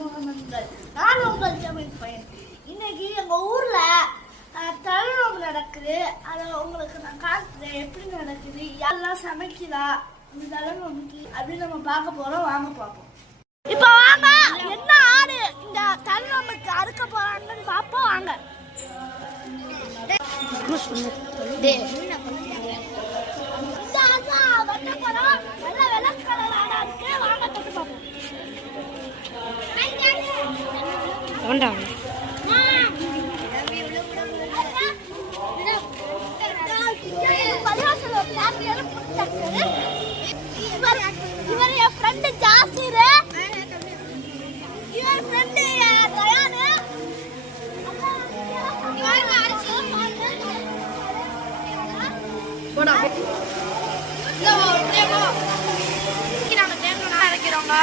முகமன்கள். நான் உங்கள் தமிழ் பையன். இன்னைக்கு எங்க ஊர்ல தலைநோம்பு நடக்குது. அதை உங்களுக்கு நான் காட்டுறேன் எப்படி நடக்குது, யாரெல்லாம் சமைக்கிறா இந்த தலைநோம்புக்கு அப்படின்னு நம்ம பார்க்க போறோம். வாங்க பார்ப்போம். இப்ப வாங்க என்ன ஆடு இந்த தலைநோம்புக்கு அறுக்க போறாங்கன்னு பார்ப்போம். வாங்க. இவர் என் ஃப்ரெண்டு ஜாசிர், இவர் ஃப்ரெண்டு தயானு. அரைக்கிறோங்க.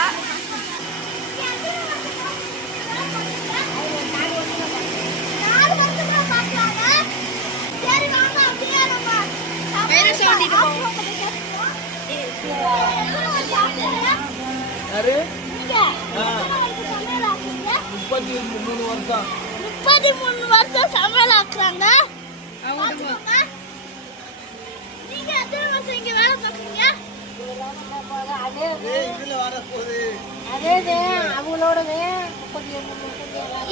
யாரு? 33 வருஷம் சமையல் ஆக்குறாங்க. நீங்க எத்தனை வருஷம் இங்க வேலை பார்க்குறீங்க?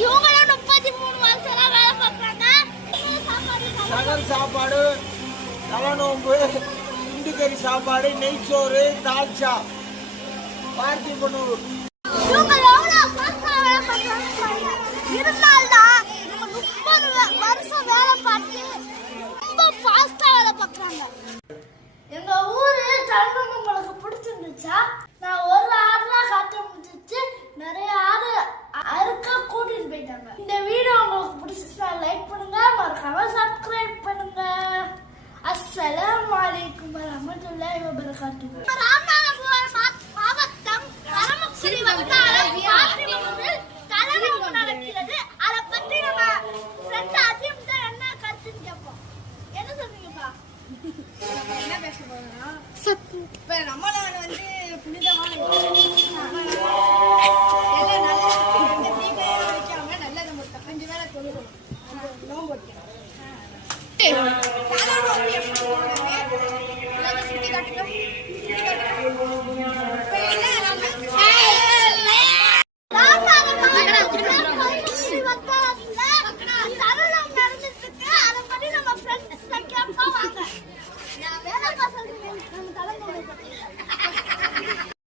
இவங்களோட 33 வருஷம் வேலை பார்க்குறாங்க. சகல் சாப்பாடு, தலைநோம்பு, இண்டுக்கறி சாப்பாடு, நெய்ச்சோறு, தால்ச்சா, பார்ட்டி பண்ணுவோம். இவங்க எவ்வளவு ஃபாஸ்டா வேலை பார்க்குறாங்க. இருந்தால்தான் இவங்க 30 வருஷம் வேலை பார்த்து ரொம்ப ஃபாஸ்டா வேலை பார்க்குறாங்க. எங்க ஊரு தலைநோம்பு உங்களுக்கு பிடிச்சிருந்துச்சா? நான் ஒரு ஆடுலாம் காட்ட முடிஞ்சிச்சு. நிறைய ஆடு அறுக்க கூட்டிட்டு போயிட்டாங்க. இந்த வீடியோ உங்களுக்கு பிடிச்சிருந்தா லைக் பண்ணுங்க, மறக்காம சப்ஸ்கிரைப் பண்ணுங்க. அஸ்ஸலாமு அலைக்கும் வரஹ்மத்துல்லாஹி வபரகாத்துஹு.